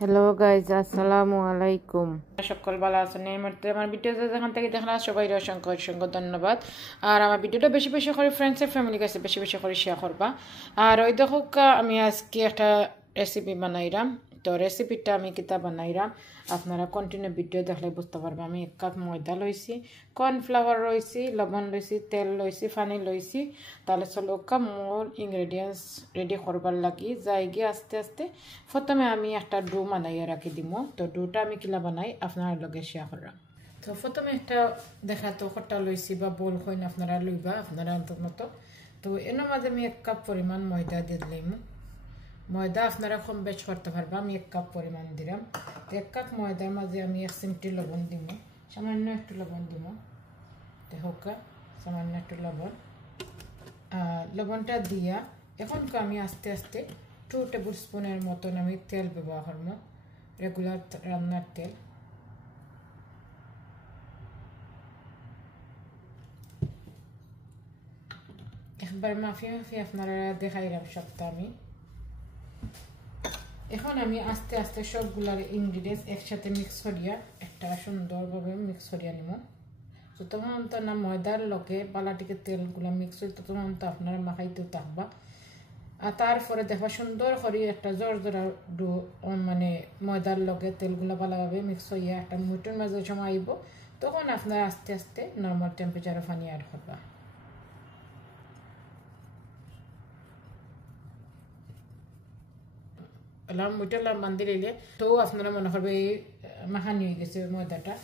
Hello guys, আসসালামু আলাইকুম। সকল ভালো আছেন? এই মুহূর্তে আমার ভিডিওতে যেখান থেকে দেখলাম সবাই অসংখ্য অসংখ্য ধন্যবাদ। আর আমার ভিডিওটা বেশি বেশি করে ফ্রেন্ডস এর ফ্যামিলির কাছে বেশি বেশি করে শেয়ার করবা। আর ওই দেখো আমি আজকে একটা রেসিপি বানাইলাম। তো রেসিপিটা আমি কিতা বানাইলাম আপনারা কন্টিনিউ ভিডিও দেখলে বুঝতে পারবেন। আমি 1 কাপ ময়দা লইছি, কর্নফ্লাওয়ার লইছি, লবণ লইছি, তেল লইছি, পানি লইছি। তাহলে চলো মোর ইনগ্রেডিয়েন্টস রেডি করবার লাগি যাই গিয়ে আস্তে আস্তে। প্রথমে আমি একটা ডো বানাইয়া রাখি দিব। তো ডোটা আমি কিলা বানাই আপনার লগে শেয়ার করা। তো প্রথমে একটা দেখা তো খট্টা লইছি বা বোল হইন আপনারা লইবা আপনারা অন্তত মতো। তো এর মাঝে আমি 1 কাপ পরিমাণ ময়দা দিয়ে দিলাম। ময়দা আপনারা কম বেশ করতে পারবা। আমি 1 কাপ পরিমাণ দিলাম। 1 কাপ ময়দার মাঝে আমি 1 চিমটি লবণ দিব, সামান্য একটু লবণ দিব। দেখোকা সামান্য একটু লবণ, লবণটা দিয়া এখন আমি আস্তে আস্তে 2 টেবিল স্পুনের মতন আমি তেল ব্যবহার করবো, রেগুলার রান্নার তেল। একবার মাফিয়া মাফিয়া আপনারা দেখাইলাম সবটা আমি। এখন আমি আস্তে আস্তে সবগুলার ইনগ্রিডিয়েন্টস একসাথে মিক্স করিয়া একটা সুন্দরভাবে মিক্স করিয়া নিব। যতক্ষণ তো না ময়দার লগে বালাটিকে তেলগুলা মিক্স হই ততক্ষণ তো আপনারা মাখাইতেও থাকবা। আর তারপরে দেখবা সুন্দর করে একটা জোরজোড়া ডো মানে ময়দার লগে তেলগুলা ভালোভাবে মিক্স হইয়া একটা মুঠোর মাঝে সময় আইব, তখন আপনারা আস্তে আস্তে নর্মাল টেম্পারেচারে পানি অ্যাড করবা। মুইটালাম বান্ধি লইলে তো আপনারা মনে করবে এই মাখানি হয়ে গেছে ময়দাটা।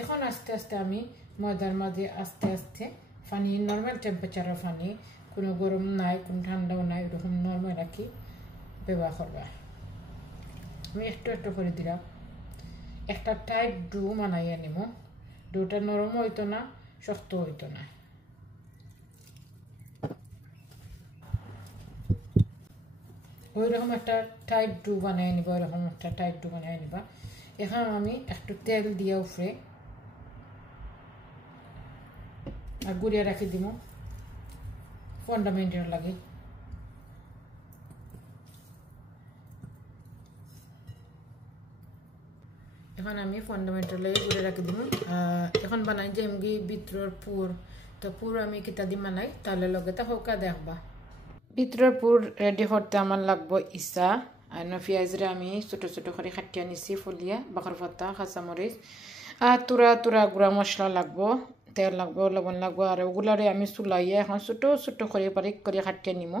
এখন আস্তে আস্তে আমি ময়দার মাঝে আস্তে আস্তে পানি, নর্মাল টেম্পারেচারের পানি, কোনো গরম নাই কোনো ঠান্ডাও নাই, এরকম নর্মাল রাখি ব্যবহার করবা। আমি একটু একটু করে দিলাম। একটা টাইট ডো বানাইয়া নিব। ডোটা নরম হইতো না, শক্ত হইতো না। ওই রকম একটা টাইট ডো বানিয়ে নিবা, ওইরকম একটা টাইট ডো বানিয়ে নিবা। এখন আমি একটু তেল দিয়ে উপরে আর গুড়িয়ে রাখি দিব 15 মিনিটের লাগে। এখন আমি 15 মিনিটের লাগে গুড়িয়ে রাখি দিব। এখন বানাই যে এমগি ভিতরের পুর। তো পুর আমি কিতা দি বানাই তাহলে লগে তা হোকা দেখবা। ভিতরের পুর রেডি করতে আমার লাগবো ইসা আর পেঁয়াজরে আমি ছোটো ছোটো করে কাটিয়ে নিছি, ফলিয়া বাকর পাতা, কাঁচামরিচ আর তুরা তুরা গুঁড়া মশলা লাগবো, তেল লাগবো, লবণ লাগবো। আর ওগুলারে আমি চুলাইয়া এখন ছোটো ছোটো করে বারিক করে কাটিয়ে নিমো।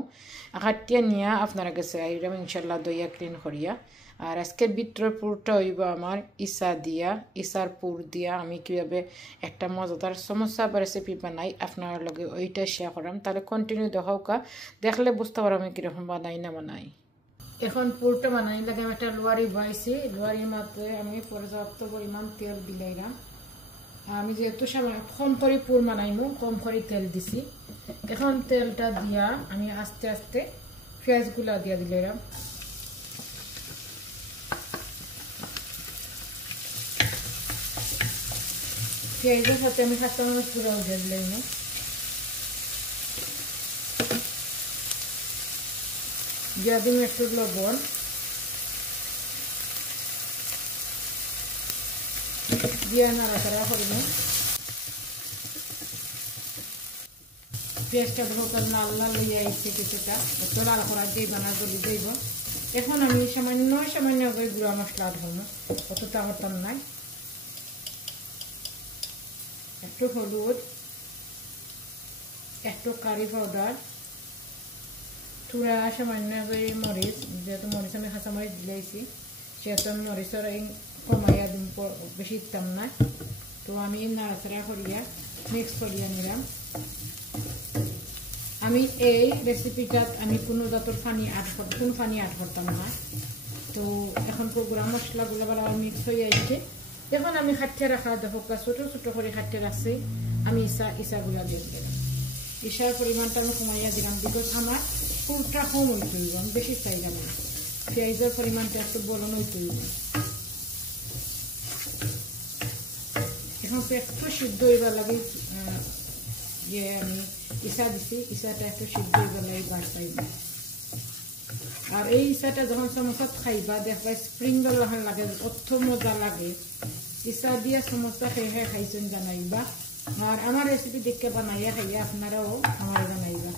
কাটিয়ে নিয়ে আপনারা কাছে আইলাম ইনশাল্লাহ দইয়া ক্লিন করিয়া। আর আজকের ভিতরের পুরটা হইব আমার ইসা দিয়া, ইসার পুর দিয়া আমি কীভাবে একটা মজাদার সমস্যা বা রেসিপি বানাই আপনার লগে ওইটা শেয়ার করাম। তাহলে কন্টিনিউ দেখাওকা, দেখলে বুঝতে পারো আমি কীরকম বানাই না বানাই। এখন পুরটা বানাই লাগে আমি একটা লোয়ারি বাইছি, লোয়ারির মাত্রে আমি পর্যাপ্ত পরিমাণ তেল দিলাইলাম। আমি যেহেতু সময় কম করে পুর বানাইমু কম করে তেল দিছি। এখন তেলটা দিয়া আমি আস্তে আস্তে পেঁয়াজগুলা দিয়া দিলাম। পেঁয়াজের সাথে আমি কাঁচামরিচ গুঁড়াও দিয়ে দিলাম। দিয়া দিম একটু লবণ, দিয়ে নাড়াচাড়া করব। পেঁয়াজটা ধরো লাল লাল হইয়া আইছে কিছুটা, একটু লাল করার দিব না জলি দিব। এখন আমি সামান্য সামান্য করে গুঁড়া মশলা ধরবো, অতটা হতাম নাই। একটু হলুদ, একটু কারি পাউডার, তুরা সামান্য করে মরিচ, যেহেতু মরিচ আমি কাঁচা মরিচ দিলাইছি সেহেতু আমি মরিচের কমাইয়া দিন বেশি দিতাম না। তো আমি নাড়াচাড়া করিয়া মিক্স করিয়া নিলাম। আমি এই রেসিপিটাত আমি কোনো জাতের পানি অ্যাড করতাম না। তো এখন গুঁড়া মশলাগুলো ভালো মিক্স হয়ে আসছে। এখন আমি খাটিয়ে রাখা দেখো ছোটো ছোটো করে খাটিয়ে রাখছি, আমি ইসাগুলা দিয়ে দিলাম। ইসার পরিমাণটা আমি কমাইয়া দিলাম, বিকজ আমার পুরটা কম হইতে হইব, আমি বেশি চাইলাম না। পেঁয়াজের পরিমাণটা একটু বলন হইতে হইব। এখন একটু সিদ্ধ হইবার লাগে যে আমি ইসা দিছি, ইসাটা একটু সিদ্ধ হইবার লাগে বাড়তাই। আর এই ইসাটা যখন সমোসা খাইবা দেখবা স্প্রিং রোল লাগে, অত মজা লাগে। ইসা দিয়া সমোসা খেয়ে খাইছেন জানাইবা, আর আমার রেসিপি দেখে বানাইয়া খাইয়া আপনারাও আমার বানাইবা।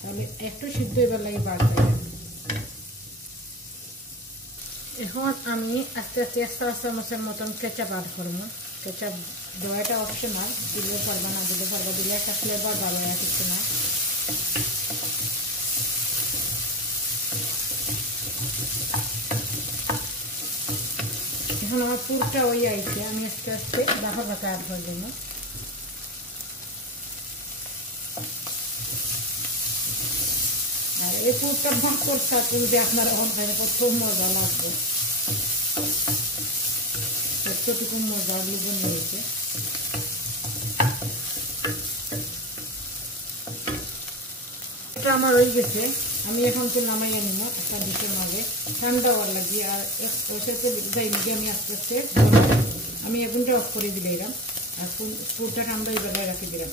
তাহলে একটু সিদ্ধ হইবার লাগে বাড়তে। এখন আমি আস্তে আস্তে 1 চামচের মতন কেচাপ অ্যাড করবো। কেচাপ দেওয়াটা অপশনাল, দিলে পারবা না দিলে পারবা, দিলে একটা ফ্লেভার ভালো হয় কিছু না। এখন আমার পুরটা ওই আইছে, আমি আস্তে আস্তে বাফা পাতা অ্যাড করে দেবো। আর এই পুরটা ভাগ করতে যদি আপনারা এখন খাইলে প্রথম মজা লাগবে, এতটুকু মজা লুবন হয়েছে। এটা আমার হয়ে গেছে, আমি এখন তো নামাইয়া নিব একটা ডিশের মাঝে, ঠান্ডা হওয়ার লাগিয়ে। আর ওর সাথে যাই নাকি আমি আস্তে আস্তে আমি এগুনটা অফ করে দিলে এরাম, আর পুরটা ঠান্ডা হয়ে বেলায় রাখি দিলাম।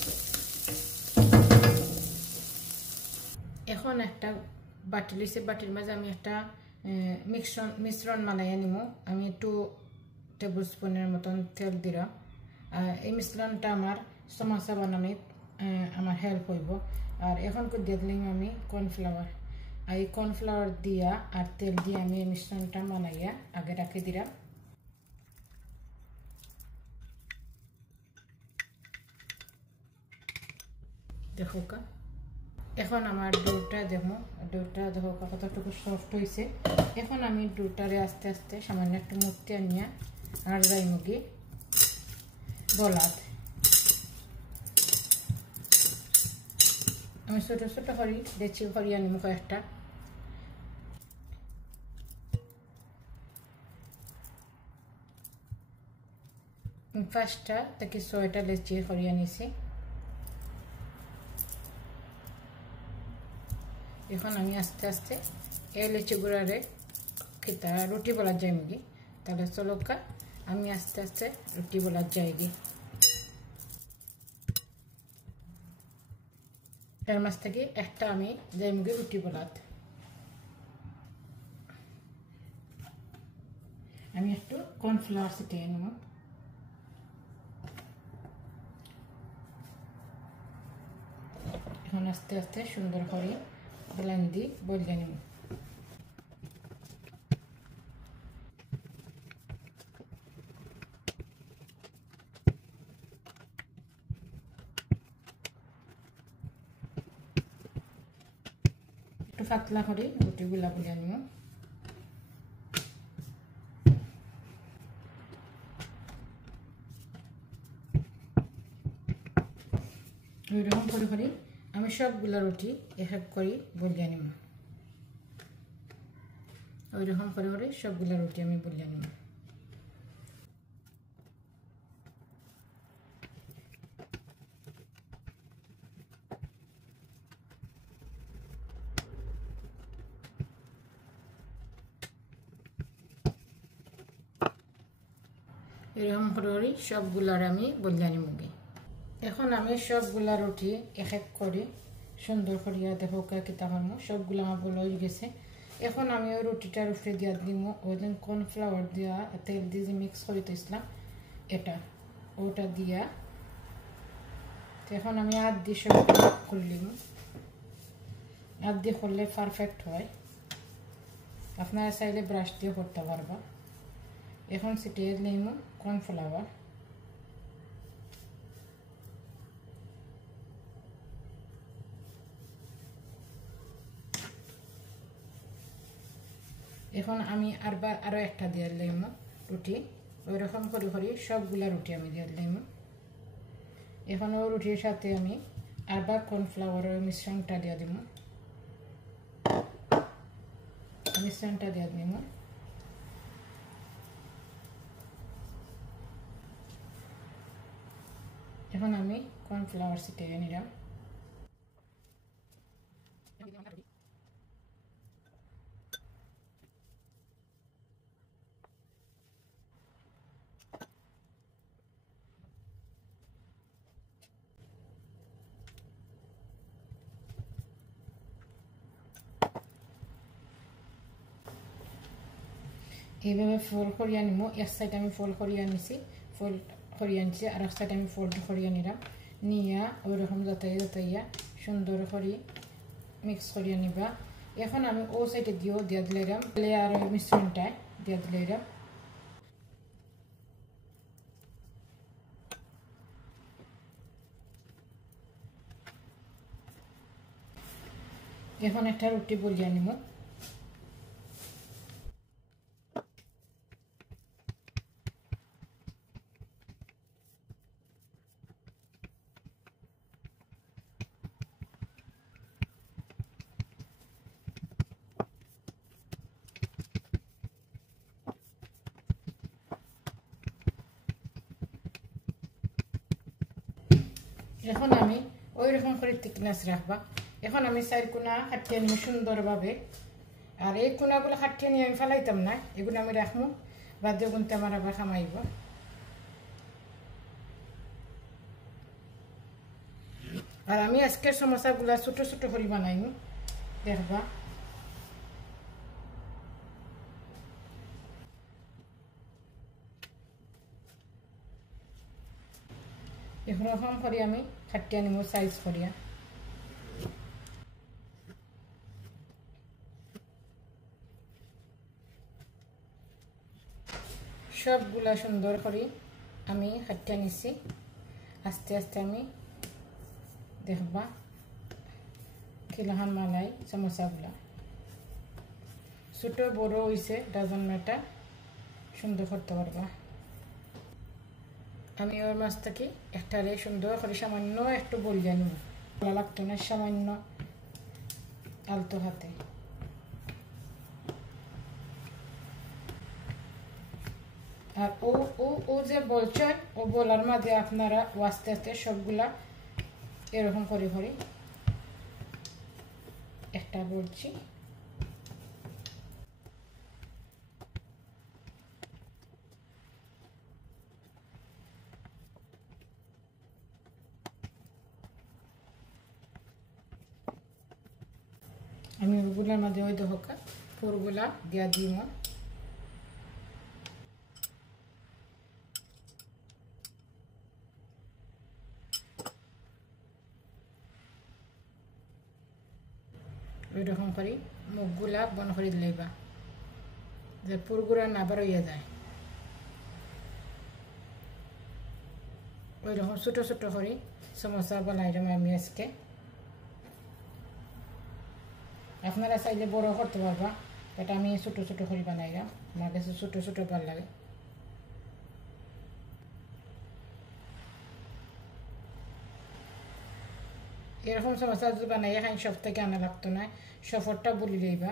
এখন একটা বাটি লইছে, বাটির মাঝে আমি একটা মিশ্রণ বানাইয়া নিব। আমি 2 টেবিল স্পুনের মতন তেল দিলাম। এই মিশ্রণটা আমার সমোসা বানানোর আমার হেল্প হইব। আর এখন দিয়ে দিলাম আমি কর্নফ্লাওয়ার। আর এই কর্নফ্লাওয়ার দিয়া আর তেল দিয়ে আমি এই মিশ্রণটা বানাইয়া আগে রাখি দিলাম। দেখো কা এখন আমার ডোটা দেখো, ডোটা দেখো কতটুকু সফট হয়েছে। এখন আমি ডোটারে আস্তে আস্তে সামান্য একটু মুক্তি আনিয়া আর যাই মুগি বলাত। আমি ছোট ছোট করি দেখছি করি আনিব কয়েকটা। ফার্স্টটা থেকে 6টা লেচি করি আনিছি। এখন আমি আস্তে আস্তে এই লেচি গুঁড়ারে খেতা রুটি বলার যাই মুগি। তাহলে চলকা আমি আস্তে আস্তে রুটি বলার যাইগি। এর মাছ থেকে একটা আমি যাই মুগি রুটি বলাত। আমি একটু কর্নফ্লাওয়ার ছিটিয়ে নেব। এখন আস্তে আস্তে সুন্দর করে ব্লেন্ড দিয়ে বলিয়ে নেব। একটু পাতলা করে রুটিগুলা বলিয়ে নেব। ওইরকম করে করে আমি সবগুলা রুটি এক এক করে বলিয়ে নেব। ওইরকম করে করে সবগুলা রুটি আমি বলিয়ে নেব। এরকম করে করে সবগুলার আমি বলিয়ে নেব। এখন আমি সবগুলা রুটি এক এক করে সুন্দর করিয়া দেখো কিতা করবো। সবগুলো আমার বলা হয়ে গেছে। এখন আমি ওই রুটিটার উপরে দিয়া দিব ওই দিন কর্নফ্লাওয়ার দিয়া তেল দিয়ে যে মিক্স করে দিয়েছিলাম এটা, ওটা দিয়া এখন আমি হাত দিয়ে সব করলিম। হাত দিয়ে করলে পারফেক্ট হয়, আপনারা চাইলে ব্রাশ দিয়ে করতে পারবা। এখন ছিটিয়ে দিলাম কর্নফ্লাওয়ার। এখন আমি আরো একটা দিয়ে দিলাম রুটি। ওই রকম করে করে সবগুলা রুটি আমি দিয়ে দিলাম। এখন ওই রুটির সাথে আমি আবার কর্নফ্লাওয়ারের মিশ্রণটা দিয়ে দিব। মিশ্রণটা দিয়ে দিব। এখন আমি কর্নফ্লাওয়ার ছিটিয়ে নিলাম। এইভাবে ফোল্ড করিয়া নিব। এক সাইড আমি ফোল্ড করিয়া নিছি, ফোল্ড করিয়া নিছি, আর এক সাইড আমি ফোল্ড করিয়া নিলাম। নিয়া ওই রকম যাতাইয়া সুন্দর করে মিক্স করিয়া নিবা। এখন আমি ও সাইডে দিয়েও দিয়া দিলাম, লেয়ার মিশ্রণটা দিয়া দিলাম। এখন একটা রুটি বলিয়া নিব। এখন আমি ওই রকম করে থিকনেস রাখবা। এখন আমি চার কোনা কাটিয়ে নিব সুন্দরভাবে। আর এই কোনাগুলো কাটিয়ে নিয়ে আমি ফেলাইতাম না, এগুলো আমি রাখবো, বাদ্য গুনতে আমার আবার খামাইব। আর আমি আজকের সমোসাগুলা ছোট ছোট করে বানাইব, দেখবা। এরকম করে আমি কাটিয়ে নিব সাইজ করিয়া। সবগুলা সুন্দর করে আমি কাটিয়ে নিছি। আস্তে আস্তে আমি দেখবা কিলাহান মালাই সমোসাগুলা ছোট বড় হয়েছে, ডাজন মেটা সুন্দর করতে পারবা। আমি ওর মাছ থেকে একটারে সুন্দর করে সামান্য একটু বলিয়া নিব, ভালো লাগতো না, সামান্য আলতো হাতে। আর ও ও ও যে বলছেন, ও বলার মাঝে আপনারা আস্তে আস্তে সবগুলা এরকম করে করে একটা বলছি। আমি ওগুলার মধ্যে ওই দহকা পুরগুলা দিয়া দিব। ওই রকম করে মুখগুলা বন করে দিলেবা, যে পুরগুলা না বার হইয়া যায়। ওই রকম ছোট ছোট করে সমোসা বানাইলাম আমি আজকে। আপনারা চাইলে বড় করতে পারবা, এটা আমি ছোট ছোট করে বানাইলাম, আমার কাছে ছোট ছোট ভালো লাগে। এরকম সমস্যা যদি বানাই খাই সব থেকে আনা লাগতো না, সফরটা বলি লইবা।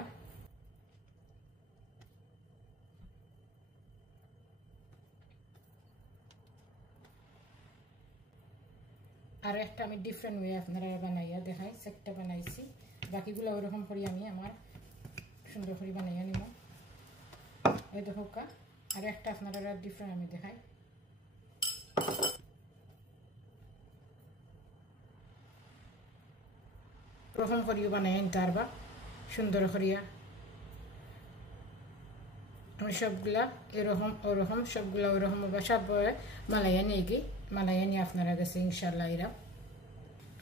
আর একটা আমি ডিফারেন্ট ওয়ে আপনারা বানাইয়া দেখাই, সেটটা বানাইছি। বাকিগুলো ওইরকম করি আমি আমার সুন্দর করে বানাইয়া নিব। ওই দেখো কা, আর একটা আপনারা ডিফারেন্ট আমি দেখাই। ওরকম করিও বানাই আনতে পারবা সুন্দর করিয়া। আমি সবগুলা এরকম ওরকম সবগুলা ওরকম সব মালাইয়া নিয়ে গিয়ে মালাইয়া নিয়ে আপনারা গেছে ইনশাল্লাহ। এরা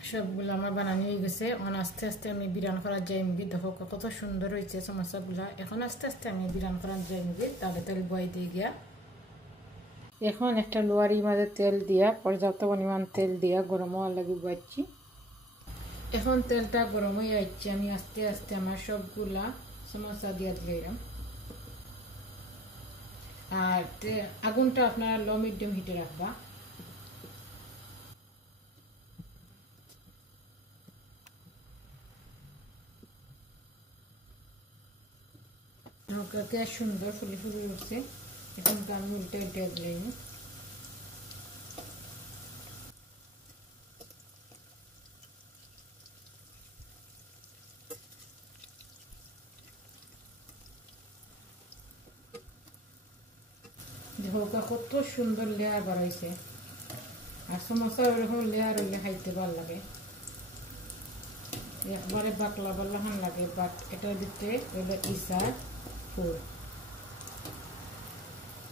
সবগুলো আমার বানানো হয়ে গেছে। এখন আস্তে আস্তে আমি বিরান করার যাই মুগি। দেখো কত সুন্দর হয়েছে সমোসাগুলা। এখন আস্তে আস্তে আমি বিরান করার যাই মুগি, তাহলে তেল বয় দিয়ে গিয়া। এখন একটা লোয়ারি মাঝে তেল দিয়া, পর্যাপ্ত পরিমাণ তেল দিয়া গরম হওয়ার লাগে বয়াচ্ছি। এখন তেলটা গরম হয়ে যাচ্ছে, আমি আস্তে আস্তে আমার সবগুলা সমোসা দিয়া দিলাম। আর আগুনটা আপনারা লো মিডিয়াম হিটে রাখবা। সুন্দর ফুলি ফুলি উঠছে। এখন আমি উল্টে উল্টে দিলাম। দেখো কত সুন্দর লেয়ার বাড়াইছে। আর সমোসা ওরকম লেয়ার হইলে খাইতে ভালো লাগে, একবারে বাকলা বাল্লাহান লাগে। বাট এটার ভিতরে হইলো ইসার ফুল।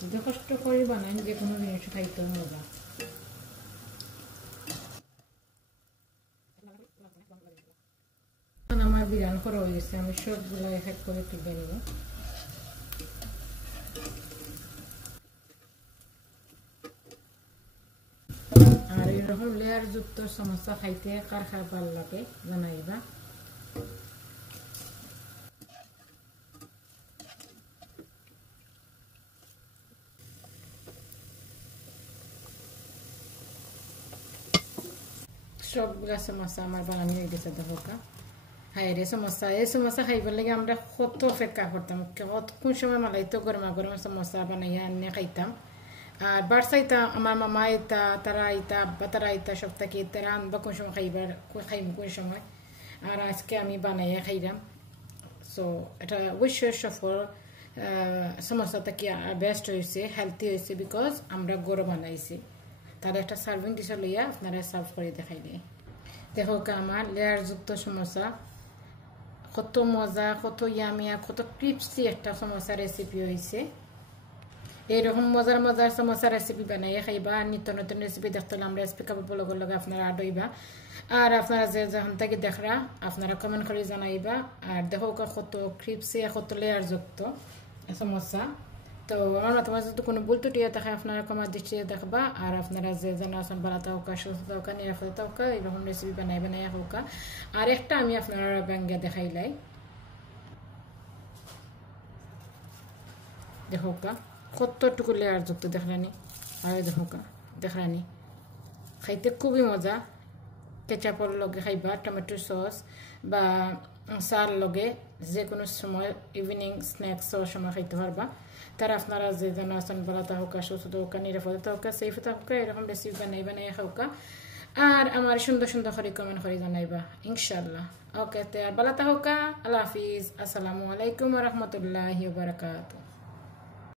যদি কষ্ট করে বানাই যে কোনো জিনিস খাইতে মজা। আমার বিরান করা হয়ে গেছে, আমি সবগুলো এক এক করে তুলে নেব। আর এরকম লেয়ার যুক্ত সমোসা খাইতে কার কার ভালো লাগে জানাইবা। সবগুলা সমোসা আমার বানানো হয়ে গেছে দেখো। হ্যাঁ রে সমোসা, এই সমোসা খাইবার লাগে আমরা কত অপেক্ষা করতাম, কোন সময় মালাইতো গরমা গরম সমোসা বানাইয়া আনিয়ে খাইতাম। আর বারসাইতা আমার মামা আইতা, তারা আইতা, আব্বা তারা আইতা, সপ্তাহে তারা আনবা কোন সময় খাইবার খাইম কোন সময়। আর আজকে আমি বানাইয়া খাইলাম। সো এটা অবশ্যই সফল সমোসাটা কি বেস্ট হয়েছে, হেলথি হয়েছে, বিকজ আমরা গরম বানাইছি। তার একটা সার্ভিং ডিশে লইয়া আপনারা সার্ভ করে দেখাইলে দেখো আমার লেয়ার যুক্ত সমোসা কত মজা, কত ইয়ামিয়া, কত ক্রিপসি একটা সমোসা রেসিপি হয়েছে। এইরকম মজার মজার সমোসা রেসিপি বানাইয়া খাইবা। নিত্য নতুন রেসিপি দেখতে হলে আমরা রেসিপি খাবো ব্লগের লগে আপনারা আড হইবা। আর আপনারা যে যখন থেকে দেখরা আপনারা কমেন্ট করে জানাইবা। আর দেখো কত ক্রিপসি, কত লেয়ার যুক্ত সমোসা। তো আমার তোমার যদি কোনো ভুল ত্রুটি থাকে আপনারা কমার দৃষ্টিতে দেখবা। আর আপনারা যে জানা আছেন ভালো থাকা, সুস্থ থাকা, নিরাপদ থাকা, এরকম রেসিপি বানাইয়া হোকা। আর একটা আমি আপনারা ব্যাঙ্গা দেখাইলাই দেখো কতটুকু লেয়ার যুক্ত দেখলানি। আর দেখো দেখলানি খাইতে খুবই মজা। কেচাপর লগে খাইবা, টমেটো সস বা চার লগে যে কোনো সময় ইভিনিং স্ন্যাক্সর সময় খাইতে পারবা। তারা আপনারা যে জানা আছেন ভালো থাকা, সুস্থ থাকা, নিরাপদ থাকা, সেফ থাকা, এরকম রেসিপি বানাইয়া খাওকা। আর আমার সুন্দর সুন্দর করে কমেন্ট করে জানাইবা ইনশাল্লাহ। ওকে, তো আর ভালো থাকা। আল্লাহ হাফিজ। আসসালামু আলাইকুম ওয়া রাহমাতুল্লাহি ওয়া বারাকাতুহু।